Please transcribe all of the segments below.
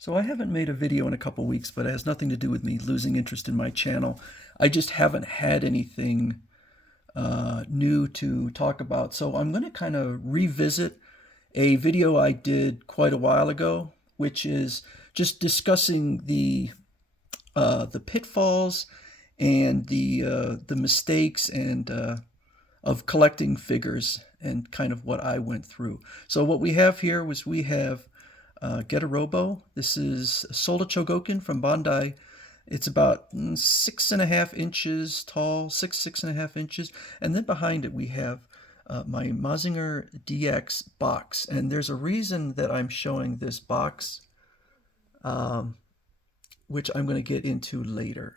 So I haven't made a video in a couple weeks, but it has nothing to do with me losing interest in my channel. I just haven't had anything new to talk about. So I'm going to kind of revisit a video I did quite a while ago, which is just discussing the pitfalls and the mistakes and of collecting figures and kind of what I went through. So what we have here was we have Robo. This is Sola Chogokin from Bandai. It's about 6.5 inches tall, 6.5 inches. And then behind it we have my Mazinger DX box. And there's a reason that I'm showing this box, um, which I'm going to get into later.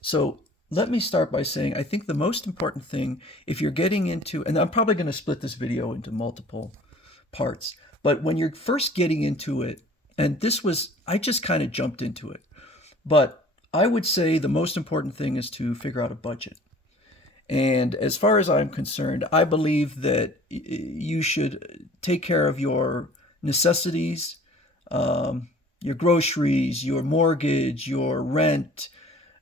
So let me start by saying I think the most important thing, if you're getting into, and I'm probably going to split this video into multiple parts, but when you're first getting into it, and I just kind of jumped into it, but I would say the most important thing is to figure out a budget. And as far as I'm concerned, I believe that you should take care of your necessities, your groceries, your mortgage, your rent,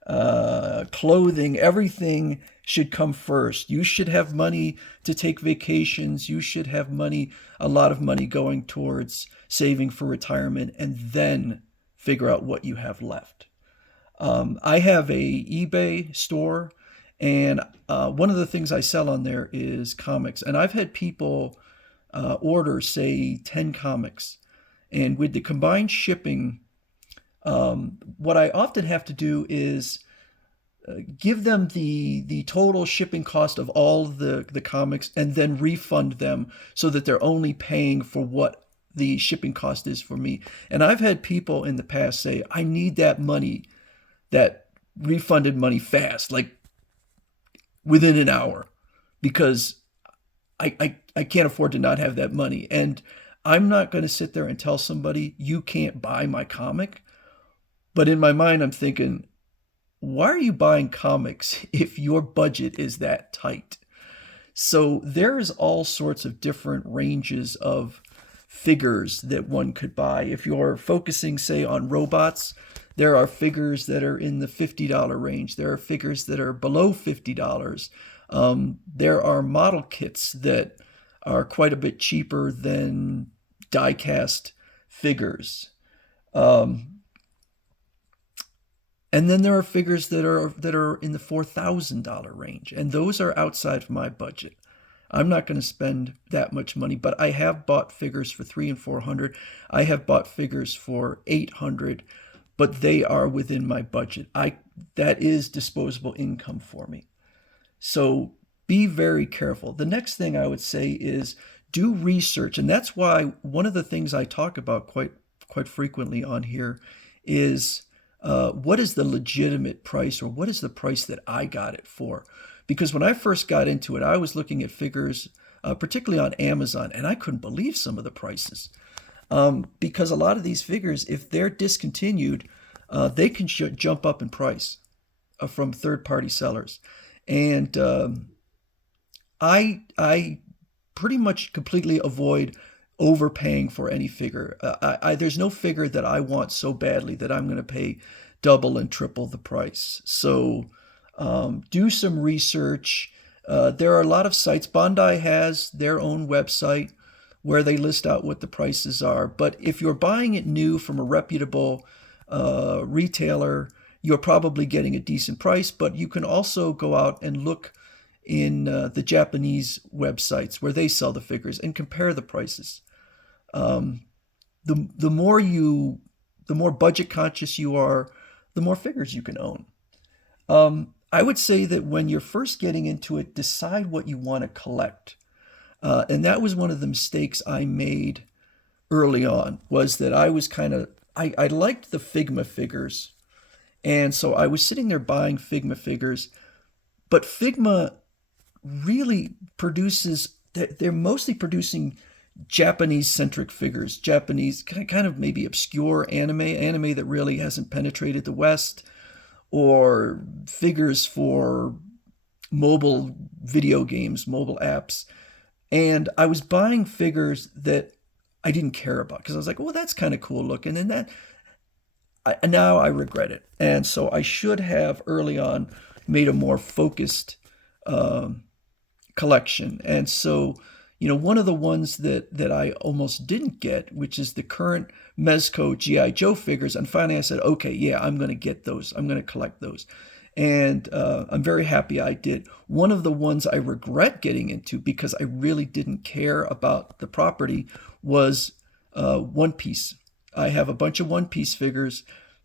clothing, everything should come first. You should have money to take vacations. You should have a lot of money going towards saving for retirement, and then figure out what you have left. I have a eBay store, and one of the things I sell on there is comics. And I've had people order, say, 10 comics. And with the combined shipping, what I often have to do is give them the total shipping cost of all the comics and then refund them so that they're only paying for what the shipping cost is for me. And I've had people in the past say, I need that money, that refunded money fast, like within an hour, because I can't afford to not have that money. And I'm not going to sit there and tell somebody you can't buy my comic. But in my mind, I'm thinking, why are you buying comics if your budget is that tight? So there's all sorts of different ranges of figures that one could buy. If you're focusing, say, on robots, there are figures that are in the $50 range. There are figures that are below $50. There are model kits that are quite a bit cheaper than die-cast figures. And then there are figures that are in the $4,000 range, and those are outside of my budget. I'm not going to spend that much money, but I have bought figures for $300 and $400. I have bought figures for $800, but they are within my budget. That is disposable income for me. So be very careful. The next thing I would say is do research, and that's why one of the things I talk about quite frequently on here is what is the legitimate price, or what is the price that I got it for? Because when I first got into it, I was looking at figures, particularly on Amazon, and I couldn't believe some of the prices. Because a lot of these figures, if they're discontinued, they can jump up in price from third-party sellers. And I pretty much completely avoid overpaying for any figure. There's no figure that I want so badly that I'm going to pay double and triple the price. So do some research. There are a lot of sites. Bandai has their own website where they list out what the prices are. But if you're buying it new from a reputable retailer, you're probably getting a decent price. But you can also go out and look in the Japanese websites where they sell the figures and compare the prices. The more budget conscious you are, the more figures you can own. I would say that when you're first getting into it, decide what you want to collect. And that was one of the mistakes I made early on, was that I was I liked the Figma figures. And so I was sitting there buying Figma figures, but Figma really they're mostly producing Japanese-centric figures, Japanese, kind of maybe obscure anime that really hasn't penetrated the West, or figures for mobile video games, mobile apps. And I was buying figures that I didn't care about because I was like, well, that's kind of cool looking. And now I regret it. And so I should have early on made a more focused um, collection. And so, one of the ones that I almost didn't get, which is the current Mezco GI Joe figures, and finally I said, okay, yeah, I'm going to get those. I'm going to collect those. And I'm very happy I did. One of the ones I regret getting into because I really didn't care about the property was One Piece. I have a bunch of One Piece figures.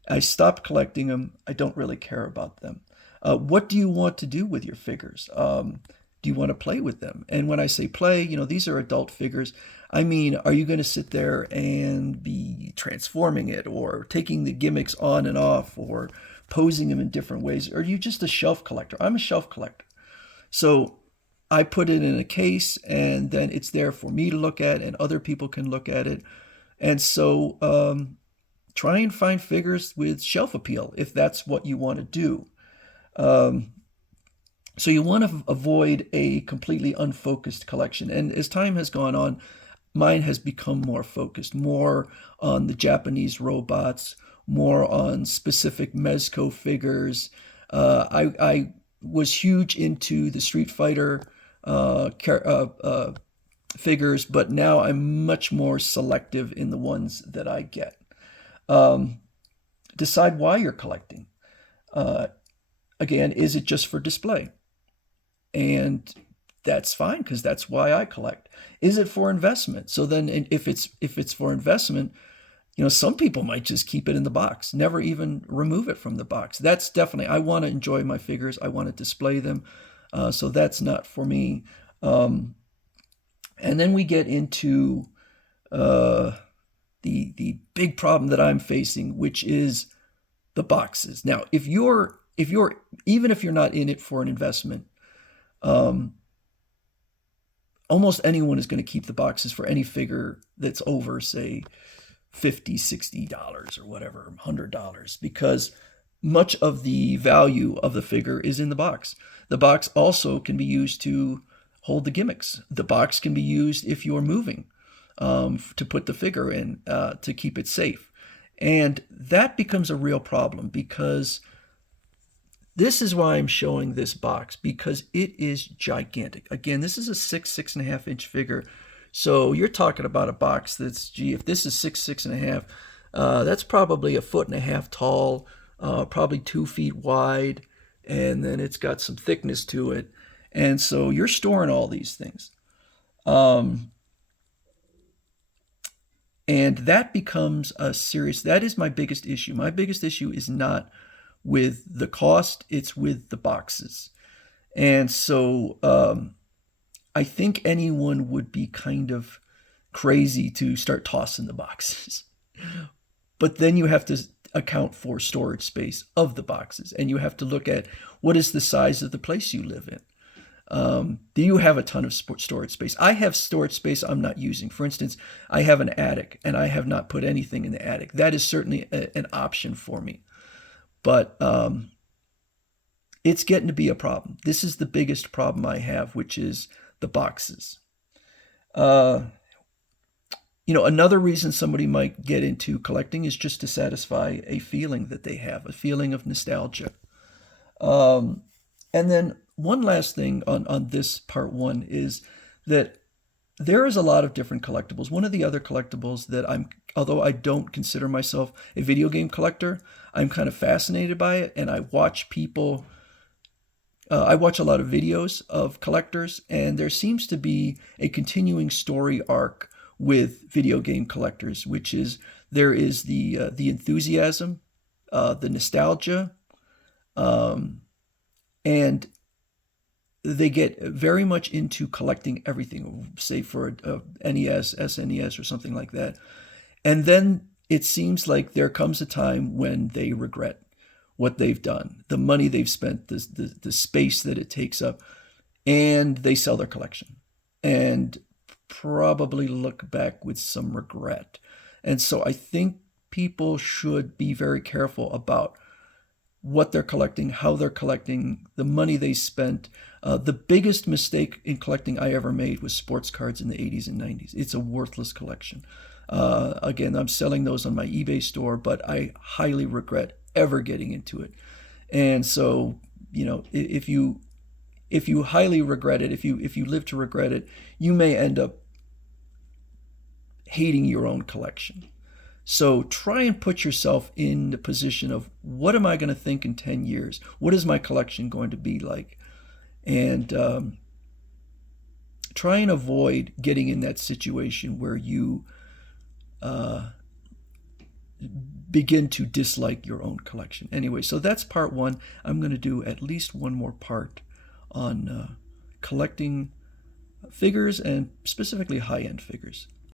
I stopped collecting them. I don't really care about them. What do you want to do with your figures? Do you want to play with them? And when I say play, these are adult figures. I mean, are you going to sit there and be transforming it or taking the gimmicks on and off or posing them in different ways? Or are you just a shelf collector? I'm a shelf collector. So I put it in a case and then it's there for me to look at and other people can look at it. And so try and find figures with shelf appeal if that's what you want to do. So you want to avoid a completely unfocused collection. And as time has gone on, mine has become more focused, more on the Japanese robots, more on specific Mezco figures. I was huge into the Street Fighter figures, but now I'm much more selective in the ones that I get. Um, Decide why you're collecting. Uh, Again, is it just for display? And that's fine because that's why I collect. Is it for investment? So then, if it's for investment, some people might just keep it in the box, never even remove it from the box. That's definitely, I want to enjoy my figures. I want to display them. So that's not for me. And then we get into uh, the big problem that I'm facing, which is the boxes. Now, if you're even if you're not in it for an investment, um, almost anyone is going to keep the boxes for any figure that's over, say, $50, $60 or whatever, $100, because much of the value of the figure is in the box. The box also can be used to hold the gimmicks. The box can be used if you're moving, to put the figure in, to keep it safe. And that becomes a real problem because this is why I'm showing this box, because it is gigantic. Again, this is a 6.5 inch figure. So you're talking about a box that's, gee, if this is 6.5, that's probably 1.5 feet tall, probably 2 feet wide, and then it's got some thickness to it. And so you're storing all these things. Um, and that becomes that is my biggest issue. My biggest issue is not with the cost, it's with the boxes. And so I think anyone would be kind of crazy to start tossing the boxes. But then you have to account for storage space of the boxes, and you have to look at what is the size of the place you live in. Do you have a ton of storage space? I have storage space I'm not using. For instance, I have an attic, and I have not put anything in the attic. That is certainly an option for me. But it's getting to be a problem. This is the biggest problem I have, which is the boxes. Uh, Another reason somebody might get into collecting is just to satisfy a feeling that they have, a feeling of nostalgia. Um, and then one last thing on this part one is that there is a lot of different collectibles. One of the other collectibles that although I don't consider myself a video game collector, I'm kind of fascinated by it, and I watch people. I watch a lot of videos of collectors, and there seems to be a continuing story arc with video game collectors, which is there is the enthusiasm, the nostalgia, um, and they get very much into collecting everything, say for a NES, SNES, or something like that. And then it seems like there comes a time when they regret what they've done, the money they've spent, the space that it takes up, and they sell their collection and probably look back with some regret. And so I think people should be very careful about what they're collecting, how they're collecting, the money they spent. The biggest mistake in collecting I ever made was sports cards in the 80s and 90s. It's a worthless collection. Again, I'm selling those on my eBay store, but I highly regret ever getting into it. And so, if you highly regret it, if you live to regret it, you may end up hating your own collection. So try and put yourself in the position of, what am I going to think in 10 years? What is my collection going to be like? And try and avoid getting in that situation where you begin to dislike your own collection. Anyway, so that's part one. I'm going to do at least one more part on collecting figures, and specifically high-end figures.